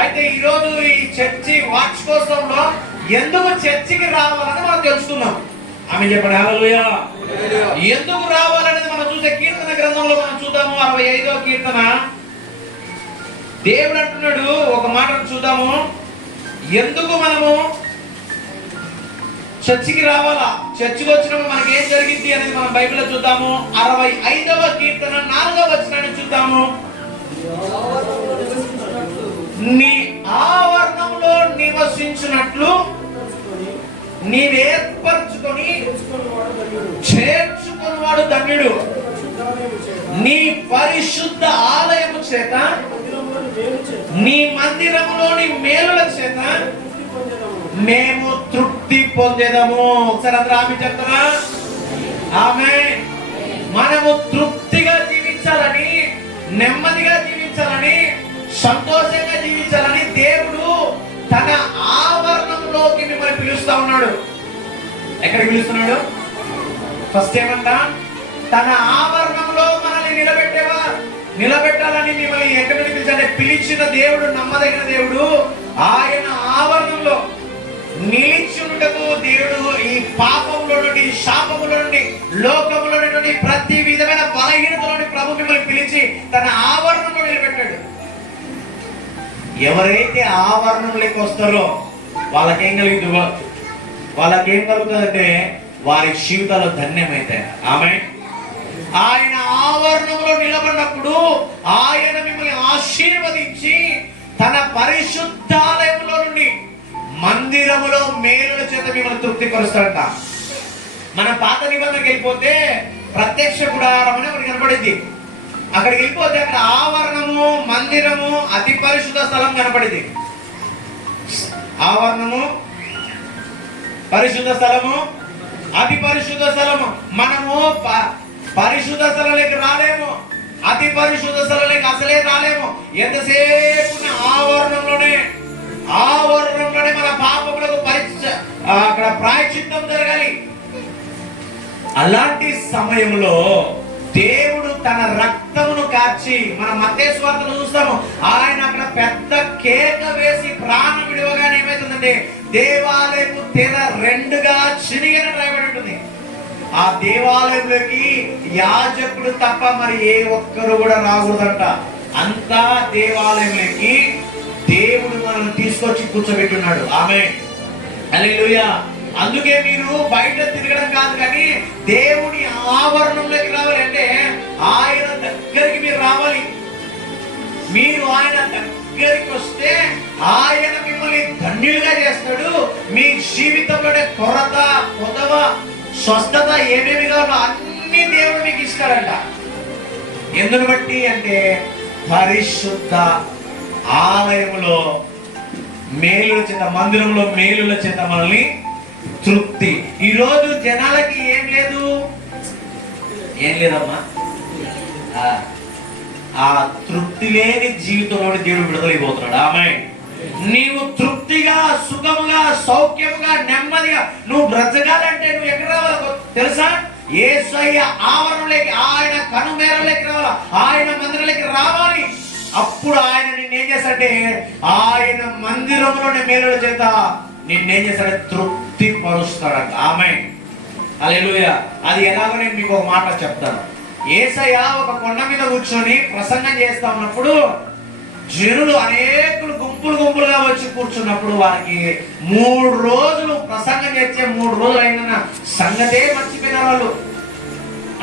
అయితే ఈరోజు ఈ చర్చి వార్షికోత్సవంలో ఎందుకు చర్చికి రావాలని మనం తెలుసుకున్నాం. ఆమె చెప్పండి హల్లెలూయా. ఎందుకు రావాలనేది మనం చూసే కీర్తన గ్రంథంలో మనం చూద్దాము. 65వ కీర్తన. దేవుడు అంటున్నాడు, ఒక మాటను చూద్దాము, ఎందుకు మనము చర్చికి రావాలా, చర్చికి వచ్చినప్పుడు మనకి ఏం జరిగింది అనేది మనం బైబిల్లో చూద్దాము. 65వ కీర్తన 4వ వచనాన్ని చూద్దాము. నీ ఆవరణంలో నివసించినట్లు నీవేర్పరచుకొని చేర్చుకున్నవాడు ధన్యుడు. నీ పరిశుద్ధ ఆలయము చేత, నీ మందిరములోని మేలుల చేత మేము తృప్తి పొందేదము. ఒకసారి అందరూ ఆమె చెప్తారా? ఆమె. మనము తృప్తిగా జీవించాలని, నెమ్మదిగా జీవించాలని, సంతోషంగా జీవించాలని దేవుడు తన ఆవరణంలోకి మిమ్మల్ని పిలుస్తా ఉన్నాడు. ఎక్కడికి పిలుస్తున్నాడు? ఫస్ట్ ఏమంట? తన ఆవరణంలో మనల్ని నిలబెట్టాలని మిమ్మల్ని ఎక్కడికి పిలిచాడే? పిలిచిన దేవుడు నమ్మదగిన దేవుడు. ఆయన ఆవరణంలో నిలిచుండకు దేవుడు ఈ పాపంలో నుండి, శాపముల నుండి, లోకములో నుండి, ప్రతి విధమైన బలహీనతల నుండి ప్రభు మిమ్మల్ని పిలిచి తన ఆవరణంలో నిలబెట్టాడు. ఎవరైతే ఆవరణంలోకి వస్తారో వాళ్ళకేం కలుగుతుందంటే వారి జీవితాలు ధన్యమైతాయి. ఆమె. ఆయన ఆవరణంలో నిలబడినప్పుడు ఆయన మిమ్మల్ని ఆశీర్వదించి తన పరిశుద్ధాలయంలో నుండి, మందిరములో మేలుల చేత మిమ్మల్ని తృప్తిపరుస్తాడంట. మన పాత నిబంధనకి వెళ్ళిపోతే ప్రత్యక్ష గుడారం అని ఒకటి కనపడింది. అక్కడికి వెళ్ళిపోతే అక్కడ ఆవరణము, మందిరము, అతి పరిశుద్ధ స్థలం కనపడింది. ఆవరణము, పరిశుద్ధ స్థలము, అతి పరిశుద్ధ స్థలము. మనము పరిశుద్ధ స్థలంలోకి రాలేము, అతి పరిశుద్ధ స్థలంలోకి అసలే రాలేము. ఎంతసేపు ఆవరణంలోనే మన పాపములకు అక్కడ ప్రాయశ్చిత్తం జరగాలి. అలాంటి సమయంలో దేవుడు తన రక్తమును కార్చి, మన మత్తయి సువార్తను చూస్తాము, ఆయన అక్కడ పెద్ద కేక వేసి ప్రాణం విడవగానే ఏమైతుందంటే దేవాలయము తెర రెండుగా చినిగని రాయబడి ఉంటుంది. ఆ దేవాలయంలోకి యాజకుడు తప్ప మరి ఏ ఒక్కరు కూడా రాకూడదంట. అంతా దేవాలయంలోకి దేవుడు మనల్ని తీసుకొచ్చి కూర్చోబెట్టున్నాడు. ఆమె. హల్లెలూయా. అందుకే మీరు బయట తిరగడం కాదు, కానీ దేవుని ఆవరణంలోకి రావాలి అంటే ఆయన దగ్గరికి మీరు రావాలి. మీరు ఆయన దగ్గరికి వస్తే ఆయన మిమ్మల్ని ధన్యులుగా చేస్తాడు. మీ జీవితంలో కొరత, పొదవ, స్వస్థత ఏమేమి కావాలో అన్ని దేవుడు మీకు ఇస్తాడంట. ఎందుకు బట్టి అంటే పరిశుద్ధ ఆలయంలో మేలుల చేత, మందిరంలో మేలుల చేత మనల్ని తృప్తి. ఈరోజు జనాలకి ఏం లేదమ్మా, ఆ తృప్తి లేని జీవితంలో దేవుడు విడుదలైపోతున్నాడు. ఆమె. నీవు తృప్తిగా, సుఖముగా, సౌఖ్యముగా, నెమ్మదిగా నువ్వు బ్రతకాలంటే నువ్వు ఎక్కడ రావాలో తెలుసా? యేసయ్య ఆవరణలోకి, ఆయన కనుమేరలోకి రావాలి, ఆయన మందిరంలోకి రావాలి. అప్పుడు ఆయన నిన్నేం చేస్తాడంటే ఆయన మందిరంలోని మేలుల చేత నిన్నేం చేస్తాడంటే తృప్తి పరుస్తాడంట. ఆమె. హల్లెలూయా. అది ఎలాగో నేను మీకు ఒక మాట చెప్తాను. యేసయ్య ఒక కొండ మీద కూర్చొని ప్రసంగం చేస్తా ఉన్నప్పుడు జనులు అనేకులు గుంపులుగా వచ్చి కూర్చున్నప్పుడు వారికి 3 రోజులు ప్రసంగం చేస్తే 3 రోజులు అయిన సంగతే మర్చిపోయిన వాళ్ళు.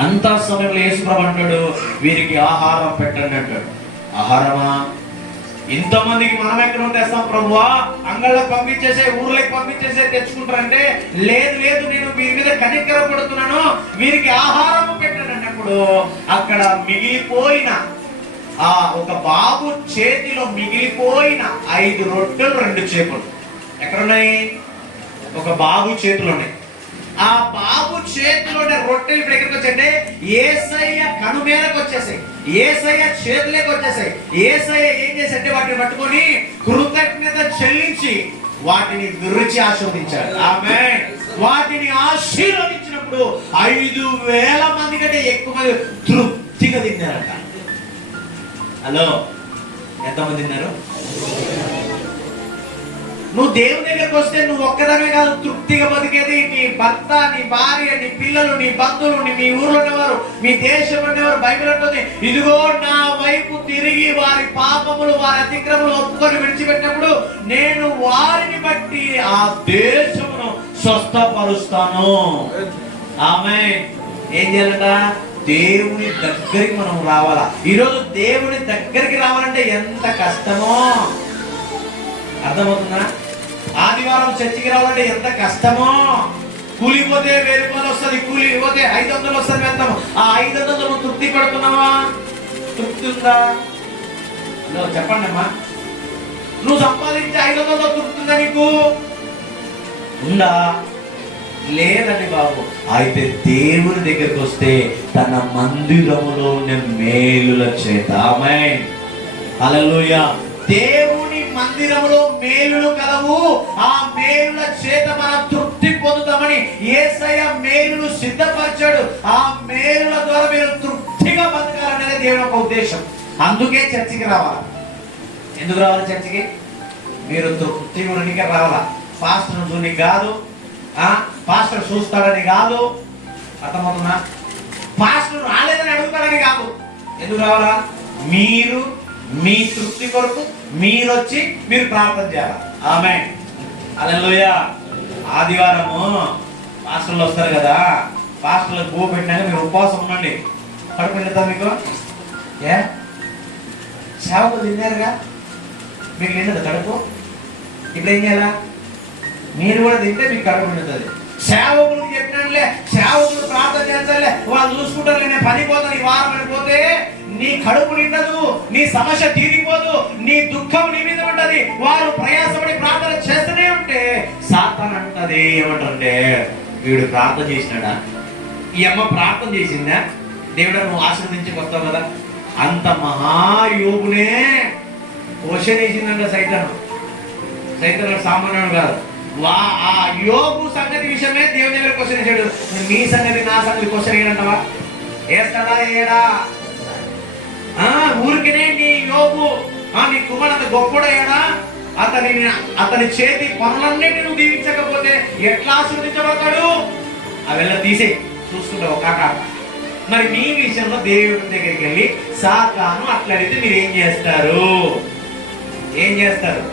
అంత సమయంలో యేసు ప్రభు అంటాడు, వీరికి ఆహారం పెట్టండి అంటాడు. ఆహారమా? ఇంతమందికి మనం ఎక్కడ తెస్తాం ప్రభువా? అంగళ్ళకి పంపించేసే, ఊర్లోకి పంపించేసే తెచ్చుకుంటారంటే, లేదు నేను వీరి మీద కనికర పడుతున్నాను, వీరికి ఆహారం పెట్టండి అన్నప్పుడు అక్కడ మిగిలిపోయిన ఒక బాబు చేతిలో మిగిలిపోయిన 5 రొట్టెలు 2 చేపలు ఎక్కడున్నాయి? ఒక బాబు చేతిలో ఉన్నాయి. ఆ బాబు చేతిలోనే రొట్టెలు ఇప్పుడు ఎక్కడికి వచ్చాయంటే యేసయ్య కనుమేరకు వచ్చేసాయి, యేసయ్య చేతులకు వచ్చేసాయి. యేసయ్య ఏం చేశాడంటే వాటిని పట్టుకొని కృతజ్ఞత చెల్లించి వాటిని రుచి ఆస్వాదించాడు. ఆమేన్. వాటిని ఆశీర్వదించినప్పుడు 5,000 మంది కంటే ఎక్కువ మంది తృప్తిగా తిన్నారట. హలో, ఎంతమంది తిన్నారు? నువ్వు దేవుని దగ్గరికి వస్తే నువ్వు ఒక్కదమే కాదు తృప్తిగా బతికేది నీ భర్త, నీ భార్య, నీ పిల్లలు, నీ బంధువులు, మీ ఊర్లో ఉన్నవారు, మీ దేశంలో ఉన్నవారు. బైబిల్ అంటుంది, ఇదిగో నా వైపు తిరిగి వారి పాపములు, వారి అతిక్రమములు ఒప్పుకొని విడిచిపెట్టినప్పుడు నేను వారిని బట్టి ఆ దేశమును స్వస్థపరుస్తాను. ఆమేన్. ఏం చేయాలంట? దేవుని దగ్గరికి మనం రావాలా. ఈరోజు దేవుని దగ్గరికి రావాలంటే ఎంత కష్టమో అర్థమవుతుందా? ఆదివారం చర్చికి రావాలంటే ఎంత కష్టమో. కూలిపోతే 1000 రూపాయలు వస్తుంది, కూలిపోతే 500 వస్తుంది, వెళ్తాము. ఆ 500 తృప్తి పడుతున్నావా? తృప్తి ఉందా? చెప్పండి అమ్మా. నువ్వు సంపాదించే 500 తృప్తి ఉందా నీకు? ఉందా? లేదండి బాబు. అయితే దేవుని దగ్గరికి వస్తే తన మందిరములో ఉన్న మేలుల చేత, ఆమేన్, హల్లెలూయా, దేవుని మందిరములో మేలులు కలవు. ఆ మేలుల చేత మనం తృప్తి పొందుతామని యేసయ్య మేలులు సిద్ధపరిచాడు. ఆ మేలుల ద్వారా మీరు తృప్తిగా బతకాలనేది దేవుని యొక్క ఉద్దేశం. అందుకే చర్చికి రావాలి. ఎందుకు రావాలి చర్చికి? మీరు తృప్తి గురికి రావాలా. పాస్టర్ చూని కాదు, పాస్టర్ చూస్తాడని కాదు, అర్థమవుతున్నా? పాస్టర్ రాలేదని అడుగుతాడని కాదు. ఎందుకు రావాలా? మీరు మీ తృప్తి కొరకు మీరు వచ్చి మీరు ప్రార్థన చేయాలి. ఆమేన్, హల్లెలూయా. ఆదివారము పాస్టర్లు వస్తారు కదా, పాస్టర్లకు భూ పెట్టినాక మీరు ఉపవాసం ఉండండి. కడుపు నిండుతా మీకు? సేవకులు తిన్నారుగా, మీకు నిండదు కడుపు. ఇప్పుడు ఏం చేయాలా? మీరు కూడా తింటే మీకు కడుపు నిండుతుంది. సేవకులకు చెప్పినట్లే, సేవకులు ప్రార్థన చేస్తారులే, వాళ్ళు చూసుకుంటారు, నేను పని పోతాను ఈ వారం అని పోతే నీ కడుపు నిండదు, నీ సమస్య తీరిపోదు, నీ దుఃఖం నీ మీద ఉంటది. వారు ప్రయాసపడి ప్రార్థన చేస్తూనే ఉంటే సాతాను అంటది, ఏమంటారంటే వీడు ప్రార్థన చేసినాడా, ఈ అమ్మ ప్రార్థన చేసిందా, దేవుడు నువ్వు ఆశీర్వదించుకొస్తావు కదా. అంత మహాయోగునే క్వశ్చన్ వేసిందంట సైతాను. సైతాను సామాన్యుడు కాదు. ఆ యోగు సంగతి విషయమే దేవుని దగ్గర క్వశ్చన్ వేసాడు. మీ సంగతి నా సంగతి క్వశ్చన్ వేయడంటావా? వేస్తాడా? ఏడా? ఊరికినే నీ యోగు నీ కుమారుడు గొప్పడయ్యాడా? అతని చేతి పనులన్నింటినీ నువ్వు దీవించకపోతే ఎట్లా ఆశీర్వదించబడతాడు? అವೆಲ್ಲ తీసే చూసుకుంటావు కాక. మరి మీ విషయంలో దేవుడి దగ్గరికి వెళ్ళి సాతాను అట్లా అడిగితే మీరు ఏం చేస్తారు? ఏం చేస్తారు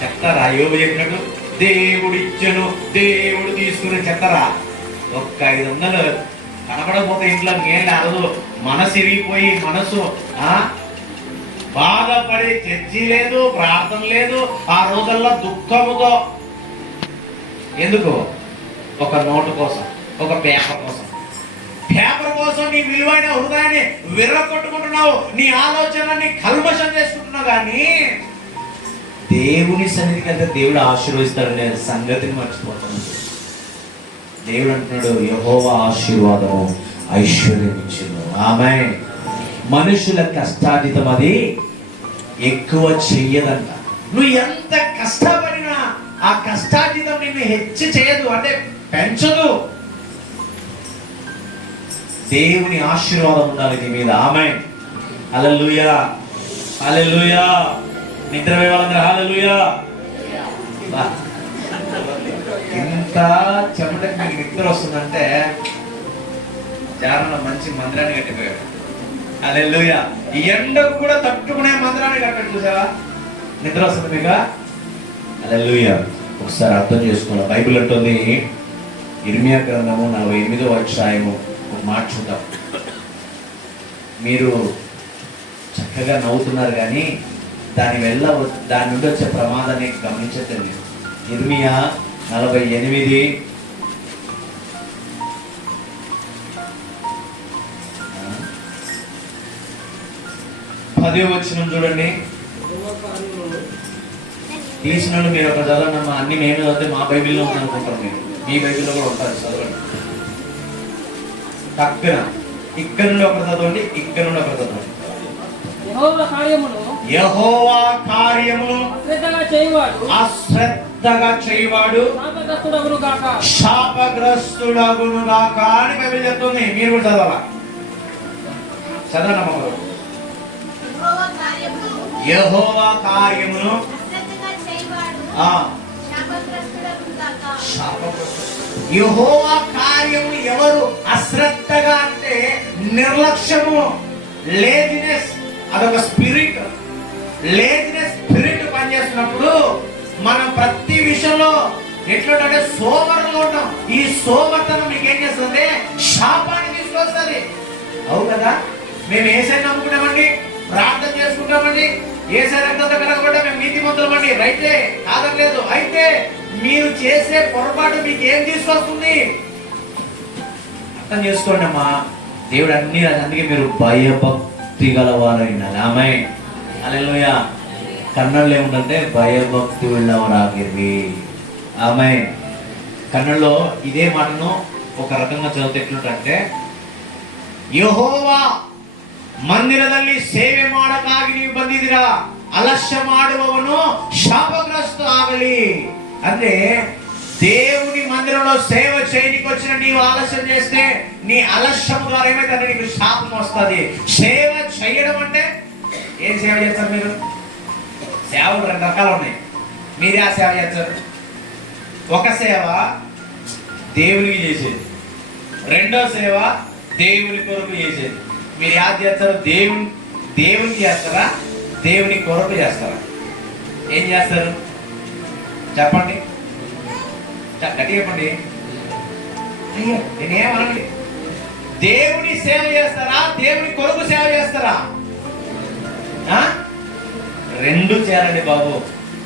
చెప్తారా? యోగు చెప్పినట్టు దేవుడు ఇచ్చను, దేవుడు తీసుకుని చెప్తారా? ఒక్క 500 కనపడకపోతే ఇంట్లో ఏళ్ళు అరదు. మనసు ఇరిగిపోయి మనసు బాధపడి చర్చి లేదు, ప్రార్థన లేదు. ఆ రోజుల్లో దుఃఖముతో. ఎందుకు? ఒక నోటు కోసం, ఒక పేపర్ కోసం. పేపర్ కోసం నీ విలువైన హృదయాన్ని విర్రగొట్టుకుంటున్నావు, నీ ఆలోచనని కల్మషం చేసుకుంటున్నావు. కానీ దేవుని సన్నిధికి వెళ్తే దేవుడు ఆశీర్వదిస్తాడనే సంగతిని మర్చిపోతాను. దేవుడు అంటున్నాడు, యెహోవా ఆశీర్వాదము ఐశ్వర్యం ఇచ్చును. ఆమేన్. మనుషుల కష్టార్జితం అది ఎక్కువ చెయ్యదంట. నువ్వు ఎంత కష్టపడినా ఆ కష్టార్జితం నిన్ను హెచ్చు చేయదు, అంటే పెంచదు. దేవుని ఆశీర్వాదం ఉండాలి నీ మీద. ఆమేన్, హల్లెలూయా, హల్లెలూయా. నిద్రపోయే వాళ్ళందరూ హల్లెలూయా. ఇంత చెమటకి మీకు నిద్ర వస్తుందంటే జారంలో మంచి మందిరాన్ని కట్టిపోయాడు. హల్లెలూయా. ఈ ఎండకు కూడా తట్టుకునే మందిరాన్ని కట్టాడు. చూసావా? నిద్ర వస్తుంది మీకు. హల్లెలూయా. ఒకసారి అర్థం చేసుకోవాలి. బైబిల్ అంటుంది, ఇర్మియా గ్రంథము 48వ అధ్యాయము ఒక మాట చూద్దాం. మీరు చక్కగా నవ్వుతున్నారు కానీ దాని నుండి వచ్చే ప్రమాదాన్ని గమనించండి. ఇర్మియా 48 10వ వచనం చూడండి. తీసిన మీరు ఒక చదవండి. అన్ని మేము చదివితే మా బైబిల్లో ఉంది అనుకుంటాం. మీరు మీ బైబిల్లో కూడా ఉంటారు, చదవండి. పక్కన ఇక్కడ నుండి ఒకరు చదవండి, ఇక్కడ నుండి ఒకరు చదవండి. యెహోవా కార్యమును అశ్రద్ధగా చేయవాడు శాపగ్రస్తుడగును గాక అని బైబిల్ చెప్తుంది. మీరు కూడా చదవాలా? చదవనమ్మా. యెహోవా కార్యమును యెహోవా కార్యము ఎవరు అశ్రద్ధగా అంటే నిర్లక్ష్యము, లేజినెస్, అదొక స్పిరిట్. లేజినెస్ స్పిరిట్ పనిచేస్తున్నప్పుడు మనం ప్రతి విషయంలో ఎట్లుంటే సోమరులుగా ఉంటాం. ఈ సోమర్తనం మీకు ఏం చేస్తుంది? శాపాన్ని తీసుకొస్తుంది. అవు కదా, మేము ఏసైనా నమ్ముకుంటామండి, ప్రార్థన చేసుకుంటామండి, ఏసై రక్తంతో కనకుండా మేము నీతిమంతులమండి, రైతే కాదనలేదు. అయితే మీరు చేసే పొరపాటు మీకు ఏం తీసుకొస్తుంది? అర్థం చేసుకోండి అమ్మా. దేవుడు అన్ని, అందుకే మీరు భయభక్తి గలవారైనా ఆమె హల్లెలూయా. కన్నడలో ఏముందంటే భయభక్తి ఉన్నవారాగిరి ఆమె. కన్నడలో ఇదే మాటను ఒక రకంగా చదివితే ఎట్లుంటే, ಯೆಹೋವಾ ಮಂದಿರದಲ್ಲಿ ಸೇವೆ ಮಾಡಕ್ಕಾಗಿ ನೀವು ಬಂದಿದ್ದೀರಾ, ಅಲಕ್ಷ್ಯ ಮಾಡುವವನು ಶಾಪಗ್ರಸ್ತ ಆಗಲಿ. అంటే దేవుని మందిరంలో సేవ చేయడానికి వచ్చిన నీవు ఆలస్యం చేస్తే నీ ఆలస్యం ద్వారా ఏమైతే నీకు శాపం వస్తుంది. సేవ చేయడం అంటే ఏం సేవ చేస్తారు మీరు? సేవలు 2 రకాలు ఉన్నాయి. మీరే ఆ సేవ చేస్తారు. ఒక సేవ దేవునికి చేసేది, రెండో సేవ దేవుని కొరకు చేసేది. మీరు యాद చేస్తారు? దేవునికి చేస్తారా, దేవుని కొరకు చేస్తారా? ఏం చేస్తారు చెప్పండి, గట్టి చెప్పండి. అయ్యో నేనేమనండి. దేవుని సేవ చేస్తారా, దేవుని కొరకు సేవ చేస్తారా? రెండు చేయాలండి బాబు.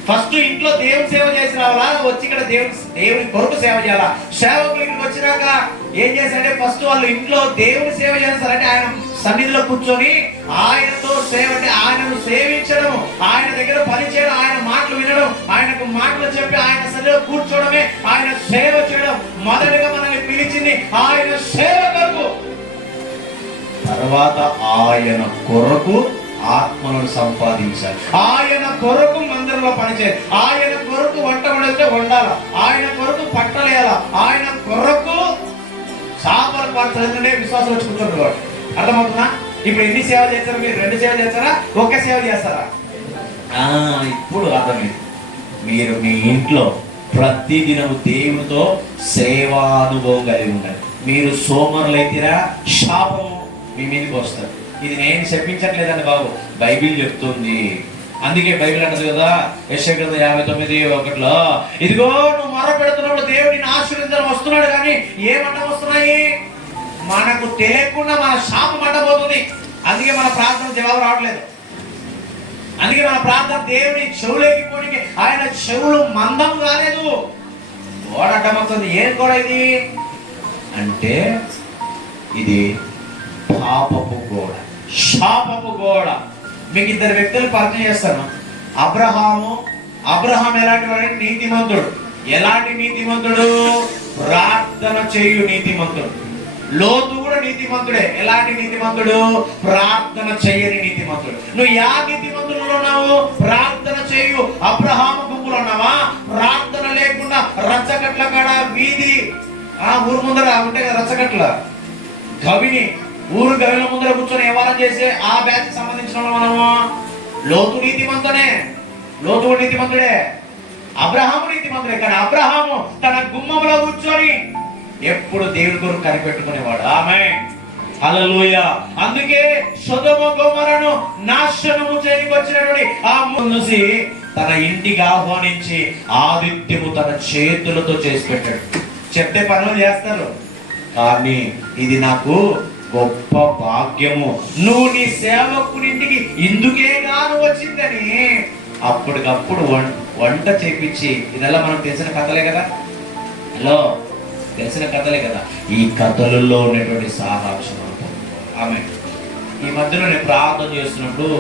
ఫస్ట్ ఇంట్లో దేవుని సేవ చేసి రావాలా, వచ్చి ఇక్కడ దేవుని కొరకు సేవ చేయాలా? సేవకులు ఇక్కడికి వచ్చినాక ఏం చేస్తారంటే ఫస్ట్ వాళ్ళు ఇంట్లో దేవుని సేవ చేస్తారంటే ఆయన సన్నిధిలో కూర్చొని ఆయనతో సేవ, అంటే ఆయనను సేవించడం, ఆయన దగ్గర పని చేయడం, ఆయన మాటలు వినడం, ఆయనకు మాటలు చెప్పి ఆయన సన్నిధిలో కూర్చోవడమే ఆయన సేవ చేయడం. మొదటిగా మనల్ని పిలిచింది ఆయన సేవ కొరకు, తర్వాత ఆయన కొరకు ఆత్మలను సంపాదించాలి, ఆయన కొరకు మందిరంలో పనిచేయాలి, ఆయన కొరకు వంట వండితే వండాల, ఆయన కొరకు పట్టలేయాల, ఆయన కొరకు చేపలు పడుతుందనే విశ్వాసం వచ్చి కూర్చుంటారు. అర్థమవుతుందా? ఇప్పుడు ఎన్ని సేవలు చేస్తారా మీరు? 2 సేవలు చేస్తారా, ఒక్క సేవ చేస్తారా? ఇప్పుడు అర్థమైంది. మీరు మీ ఇంట్లో ప్రతిదినము దేవునితో సేవానుభవం కలిగి ఉండాలి. మీరు సోమరులు అయితేరా శాపము మీ మీదకి వస్తారు. ఇది నేను చెప్పించట్లేదండి బాబు, బైబిల్ చెప్తుంది. అందుకే బైబిల్ అంటది కదా, యెషయా గ్రంథం 59:1, ఇదిగో నువ్వు మొర పెడుతున్నప్పుడు దేవుడిని ఆశీర్వదించడం వస్తున్నాడు, కానీ ఏమంట వస్తున్నాయి? మనకు తెలియకుండా మన శాపం అంటబోతుంది. అందుకే మన ప్రార్థన జవాబు రావట్లేదు. అందుకే మన ప్రార్థన దేవుని చెవులేకి పోనికి ఆయన చెవులు మందం కాలేదు, గోడ అడ్డమవుతుంది. ఏం గోడ ఇది అంటే ఇది పాపపు గోడ, శాపపు గోడ. మీకు 2 వ్యక్తులు పరిచయం చేస్తాను. అబ్రహాం ఎలాంటి వాడు? నీతిమంతుడు. ఎలాంటి నీతిమంతుడు? ప్రార్థన చేయు నీతిమంతుడు. లోతు కూడా నీతిమంతుడే. ఎలాంటి నీతిమంతుడు? ప్రార్థన చేయని నీతిమంతుడు. నువ్వు యా నీతిమంతులలో ఉన్నావు? ప్రార్థన చేయు అబ్రహాము గుంపులో ఉన్నావా? ప్రార్థన లేకుండా రచ్చగట్ల కాడ వీధి ఊరు ముందర ఉంటాయి కదా రచ్చగట్ల, గవిని ఊరు గవిల ముందర కూర్చొని వ్యవహారం చేసే ఆ బ్యాచ్ సంబంధించిన మనము. లోతు నీతిమంతుడే, లోతు నీతిమంతుడే, అబ్రహాము నీతిమంతుడే. కానీ అబ్రహాము తన గుమ్మంలో కూర్చొని ఎప్పుడు దేవుడి కొరకు కనిపెట్టుకునేవాడు. ఆమేన్, హల్లెలూయా. అందుకే సొదొమ గొమొరను నాశనము చేయకొచ్చినటువంటి ఆ చూసి తన ఇంటికి ఆహ్వానించి ఆతిథ్యము తన చేతులతో చేసి పెట్టాడు. చెప్తే పనులు చేస్తారు, కానీ ఇది నాకు గొప్ప భాగ్యము, నువ్వు నీ సేవకునింటికి ఇందుకేగా నువ్వు వచ్చిందని అప్పటికప్పుడు వంట చేపించి. ఇదెல்லாம் మనకు తెలిసిన కథలే కదా, హలో తెలిసిన కథలే కదా. ఈ కథలలో ఉన్నటువంటి సారాంశం ఆమె. ఈ మధ్యలో నేను ప్రార్థన చేస్తున్నప్పుడు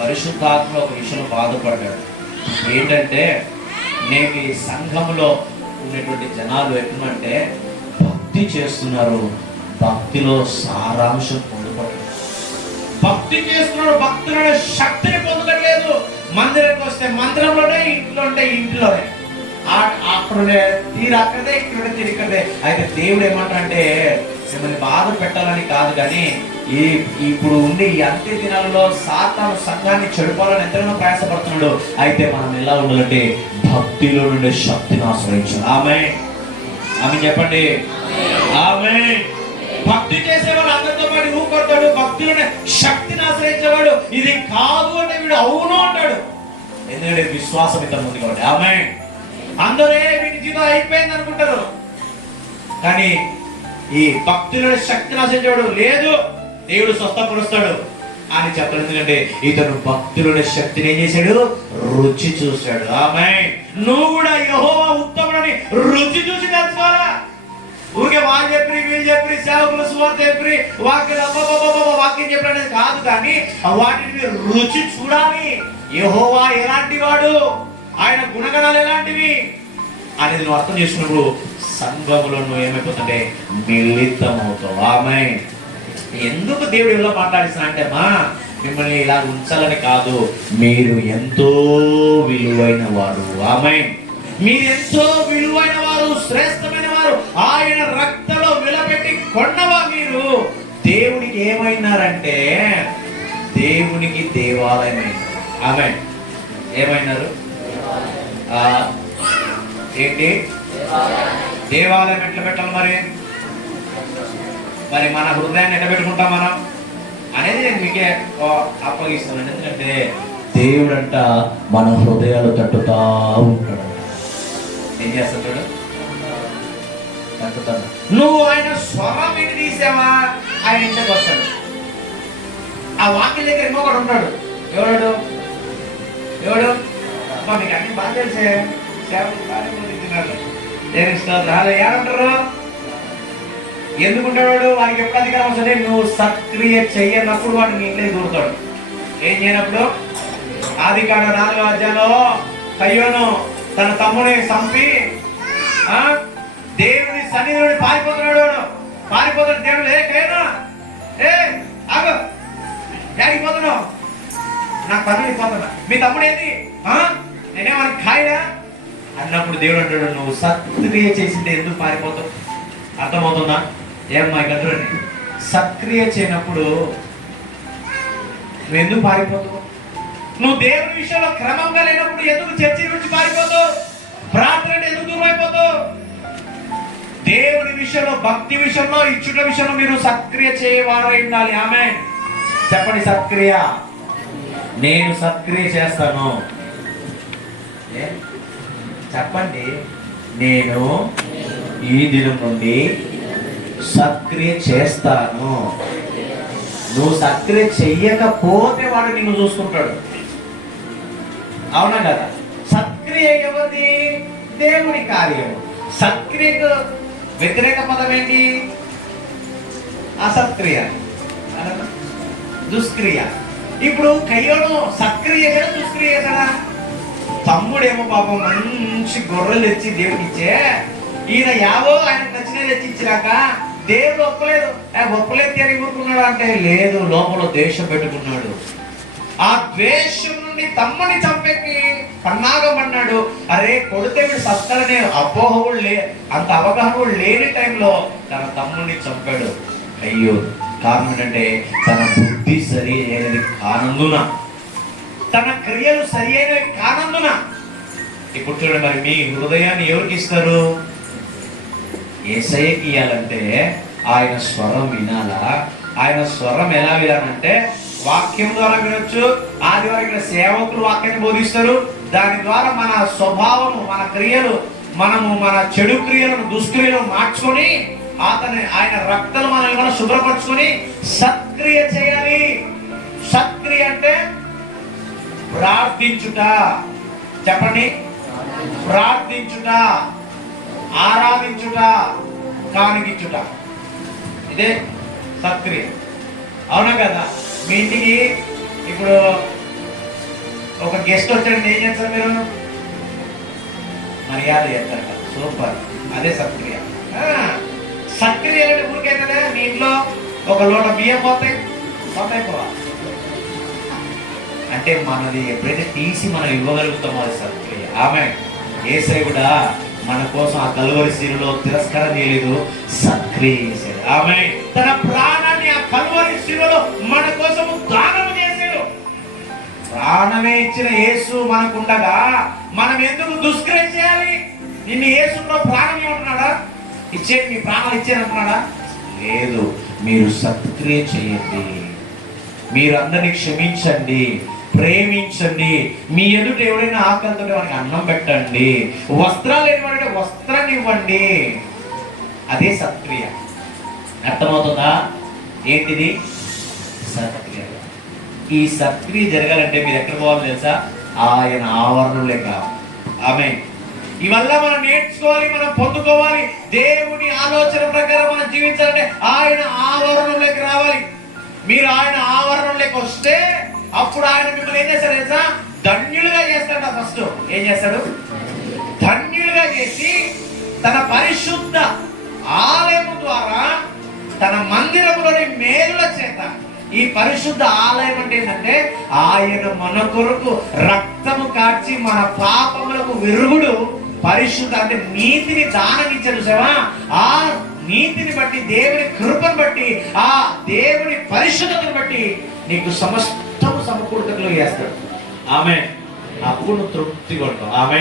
పరిశుద్ధాత్మ ఒక విషయంలో బాధపడ్డాడు. ఏంటంటే నేను ఈ సంఘంలో ఉన్నటువంటి జనాలు ఎట్లంటే భక్తి చేస్తున్నారు, భక్తిలో సారాంశం పొందుకోవట్లేదు. భక్తి చేస్తున్నాడు, భక్తిలో శక్తిని పొందట్లేదు. మందిరానికి వస్తే మందిరంలోనే, ఇంట్లో ఉంటే ఇంట్లోనే, అక్కడే తీరు అక్కడే, ఇక్కడే తీరు ఇక్కడే. అయితే దేవుడు ఏమంటాడంటే మిమ్మల్ని బాధ పెట్టాలని కాదు, కానీ ఇప్పుడు ఉండే ఈ అంత్య దినాలలో సాతాను సంఘాన్ని చెడుకోవాలని ఎంతగానో ప్రయాసపడుతున్నాడు. అయితే మనం ఎలా ఉండాలంటే భక్తిలో నుండే శక్తిని ఆశ్రయించాలి. ఆమె చెప్పండి. ఆమె భక్తి చేసేవాడు అందరితో పాటు ఊకొడతాడు. భక్తిలోనే శక్తిని ఆశ్రయించేవాడు ఇది కాదు అంటే వీడు అవును అంటాడు. ఎందుకంటే విశ్వాసం ఇంత ఉంది కాబట్టి. ఆమె అందరే వీటి జీవితం అయిపోయింది అనుకుంటారు, కానీ ఈ భక్తుల శక్తిని ఆశించేవాడు లేదు, దేవుడు స్వస్థపరుస్తాడు అని చెప్తాడు. ఎందుకంటే ఇతను భక్తుల శక్తిని ఏం చేశాడు? రుచి చూశాడు. ఆమె నువ్వు కూడా యెహోవా ఉత్తముడని రుచి చూసి తెలుసుకోవాలా. ఊరికే వాళ్ళు చెప్పి వీళ్ళు చెప్పి సేవకులు సువార్త చెప్పి వాక్యం చెప్పడం అనేది కాదు, కానీ వాటిని రుచి చూడాలి. యెహోవా ఎలాంటి వాడు, ఆయన గుణగణాలు ఎలాంటివి అనేది నువ్వు అర్థం చేసుకున్నప్పుడు సంఘములో నువ్వు ఏమైపోతుంటే మిళితమవుతావు. ఆమె ఎందుకు దేవుడు ఇలా మాట్లాడిస్తున్నా అంటే మిమ్మల్ని ఇలా ఉంచాలని కాదు, మీరు ఎంతో విలువైన వారు. ఆమె మీరు ఎంతో విలువైన వారు, శ్రేష్టమైన వారు, ఆయన రక్తంలో విలపెట్టి కొన్నవా మీరు. దేవునికి ఏమైనారంటే దేవునికి దేవాలయమైన. ఆమె ఏమైనారు? ఏంటి దేవాలయం ఎట్లా పెట్టాలి మరి మన హృదయాన్ని ఎట్లా పెట్టుకుంటాం మనం అనేది నేను మీకే అప్పగిస్తున్నాను. ఎందుకంటే దేవుడు అంట మన హృదయాలు తట్టుతా ఉంటాడు. ఏం చేస్తాడు? తట్టుతాడు. నువ్వు ఆయన స్వరం విని తీసావా ఆయన ఇంటికి వస్తాడు. ఆ వాక్యం దగ్గర ఇంకొకడు ఉంటాడు. ఎవడు? మీకు అన్ని బాగా తెలిసే ఏమంటారు? ఎందుకుంటాడు? వాడికి ఎప్పుడు అధికారం వస్తుంది? నువ్వు సక్రియ చెయ్యనప్పుడు వాడు నీ ఇంట్లో దూరుతాడు. ఏం చేయనప్పుడు? ఆదికాండ 4వ అధ్యాయంలో కయ్యోను తన తమ్ముని చంపి దేవుని సన్నిధి నుండి పారిపోతున్నాడు. దేవుడు ఆగు, డాడీకి పోతున్నావు, నాకు పనులు పోతున్నా, మీ తమ్ముడు ఏంటి, నేనేమన్నా ఖాయా అన్నప్పుడు దేవుడు అంటాడు నువ్వు సక్రియ చేసింటే ఎందుకు పారిపోతావు. అర్థమవుతుందా? ఏమ్మా గంటలని సక్రియ చేయనప్పుడు నువ్వు ఎందుకు పారిపోతావు? నువ్వు దేవుని విషయంలో క్రమంగా లేనప్పుడు ఎందుకు చర్చి నుంచి పారిపోతావు? ప్రార్థన ఎందుకు దూరం అయిపోతావు? దేవుని విషయంలో, భక్తి విషయంలో, ఇచ్చుట విషయంలో మీరు సక్రియ చేయవారు ఉండాలి. ఆమె చెప్పండి. సక్రియ. నేను సక్రియ చేస్తాను. చెప్పండి. నేను ఈ దినం నుండి సక్రియ చేస్తాను. నువ్వు సక్రియ చెయ్యకపోతే వాడు నిన్ను చూసుకుంటాడు. అవునా కదా? సక్రియ ఎవరిది? దేవుని కార్యం. సక్రియకు వ్యతిరేక పదం ఏంటి? అసక్రియ, దుష్క్రియ. ఇప్పుడు కయ్యోను సక్రియ కదా, దుష్క్రియ కదా? తమ్ముడేమో పాపం మంచి గొర్రెలు తెచ్చి దేవుడికి ఇచ్చే, ఈయన యావో ఆయనకు నచ్చినవి తెచ్చి ఇచ్చిరాక దేవుడు ఒప్పలేదు తిరిగి ఊరుకున్నాడు అంటే లేదు, లోపల ద్వేషం పెట్టుకున్నాడు. ఆ ద్వేషం నుండి తమ్ముని చంపేకి పన్నాగం అన్నాడు. అరే కొడితే వీడు సస్తాలనే అపోహ కూడా అంత అవగాహన కూడా లేని టైంలో తన తమ్ముడిని చంపాడు. అయ్యో, కారణం ఏంటంటే తన బుద్ధి సరి అయినది కానందున, తన క్రియలు సరి అయినవి కానందున. ఇప్పుడు చూడండి, మరి మీ హృదయాన్ని ఎవరికి ఇస్తారు? యేసయ్యకి ఇయ్యాలంటే ఆయన స్వరం వినాలా. ఆయన స్వరం ఎలా వినాలంటే వాక్యం ద్వారా వినొచ్చు. ఆదివారం ఇక్కడ సేవకులు వాక్యాన్ని బోధిస్తారు. దాని ద్వారా మన స్వభావము, మన క్రియలు, మనము మన చెడు క్రియలను, దుష్క్రియలను మార్చుకొని ఆయన రక్తను మనం శుభ్రపరచుకొని సత్క్రియ చేయాలి. సత్క్రియ అంటే ప్రార్థించుట. చెప్పండి. ప్రార్థించుట, ఆరాధించుట, కానిగించుట, ఇదే సత్క్రియ. అవునా కదా? మీ ఇంటికి ఇప్పుడు ఒక గెస్ట్ వచ్చాడంటే ఏం చేస్తారు మీరు? మర్యాద చేస్తారు కదా. సూపర్, అదే సత్క్రియ. సత్క్రియ ఊరికైతే మీ ఇంట్లో ఒక లోట బియ్యం పోతాయి అంటే మనది ఎప్పుడైతే తీసి మనం ఇవ్వగలుగుతామో అది సత్క్రియ. ఆమె యేసయ్య కూడా మన కోసం ఆ కలువరి శిలువలో తిరస్కారం చేయలేదు, సత్క్రియ చేశాడు. ఆమె తన ప్రాణాన్ని ఆ కలువరి శిలువలో మన కోసం దానం చేశాడు. ప్రాణమే ఇచ్చిన యేసు మనకుండగా మనం ఎందుకు దుష్క్రియ చేయాలి? నిన్ను యేసులో ప్రాణం ఏమంటున్నాడా? ఇచ్చేది, మీ ప్రాణాలు ఇచ్చేనంటున్నాడా? లేదు. మీరు సత్క్రియ చేయండి, మీరు అందరినీ క్షమించండి, ప్రేమించండి, మీ ఎదుట ఎవరైనా ఆకలితో వాడికి అన్నం పెట్టండి, వస్త్రాలు లేనివాడంటే వస్త్రాన్ని ఇవ్వండి. అదే సత్క్రియ. అర్థమవుతుందా? ఏంటిది సత్క్రియ. ఈ సత్క్రియ జరగాలంటే మీరు ఎక్కడ పోవాలి తెలుసా? ఆయన ఆవరణలే కావాలి. ఆమె ఇవల్ల మనం నేర్చుకోవాలి, మనం పొందుకోవాలి. దేవుని ఆలోచన ప్రకారం మనం జీవించాలంటే ఆయన ఆవరణలోకి రావాలి. మీరు ఆయన ఆవరణలోకి వస్తే అప్పుడు ఆయన మిమ్మల్ని ఏం చేస్తాడు తెలుసా? ధన్యులుగా చేస్తాడు. ఫస్ట్ ఏం చేస్తాడు? ధన్యులుగా చేసి తన పరిశుద్ధ ఆలయము ద్వారా తన మందిరంలోని మేలుల చేత, ఈ పరిశుద్ధ ఆలయం అంటే ఏంటంటే ఆయన మన కొరకు రక్తము కార్చి మన పాపములకు విరుగుడు పరిశుద్ధ అంటే నీతిని దానం ఇచ్చాడు సేవా. ఆ నీతిని బట్టి, దేవుని కృపను బట్టి, ఆ దేవుని పరిశుద్ధతను బట్టి నీకు సమస్తము సమకూర్తలు చేస్తాడు. ఆమె అప్పుడు తృప్తిగా ఉంటావు. ఆమె